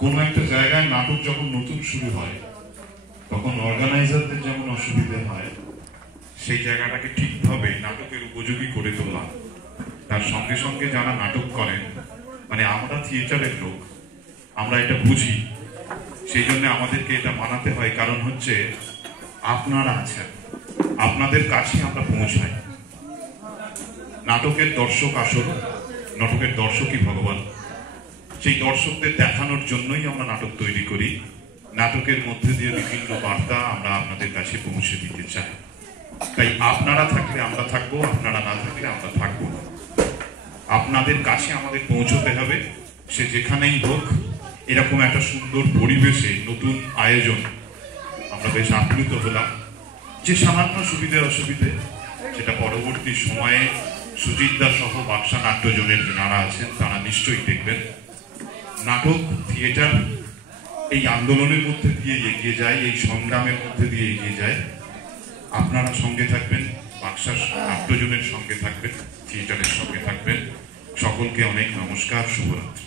কোনো একটা জায়গায় নাটক যখন নতুন শুরু হয় তখন অর্গানাইজারদের যেমন অসুবিধা হয়, সেই জায়গাটাকে ঠিকভাবে নাটকের উপযোগী করে তোলা, তার সঙ্গে সঙ্গে যারা নাটক করেন, মানে আমরা থিয়েটারের লোক, আমরা এটা বুঝি, সেই জন্য আমাদেরকে এটা মানাতে হয়। কারণ হচ্ছে আপনারা আছেন, আপনাদের কাছে আমরা পৌঁছাই। নাটকের দর্শক আসল, নাটকের দর্শকই ভগবান। সেই দর্শকদের দেখানোর জন্যই আমরা নাটক তৈরি করি। নাটকের মধ্যে দিয়ে বিভিন্ন বার্তা আমরা আপনাদের কাছে পৌঁছে দিতে চাই। তাই আপনারা থাকলে আমরা থাকবো, আপনারা না থাকলে আমরা থাকবো। আপনাদের কাছে আমাদের পৌঁছতে হবে, সে যেখানেই হোক। এরকম একটা সুন্দর পরিবেশে নতুন আয়োজন, আমরা বেশ আপ্লুত হলাম। যে সামান্য সুবিধে অসুবিধে সেটা পরবর্তী সময়ে সুচিত্রা সহ বাক্সা নাট্যজনের যারা আছেন তারা নিশ্চয়ই দেখবেন। নাটক, থিয়েটার এই আন্দোলনের মধ্যে দিয়ে এগিয়ে যায়, এই সংগ্রামের মধ্যে দিয়ে এগিয়ে যায়। আপনারা সঙ্গে থাকবেন, বাক্সা নাট্যজনের সঙ্গে থাকবেন, থিয়েটারের সঙ্গে থাকবেন। সকলকে অনেক নমস্কার, শুভরাত্রি।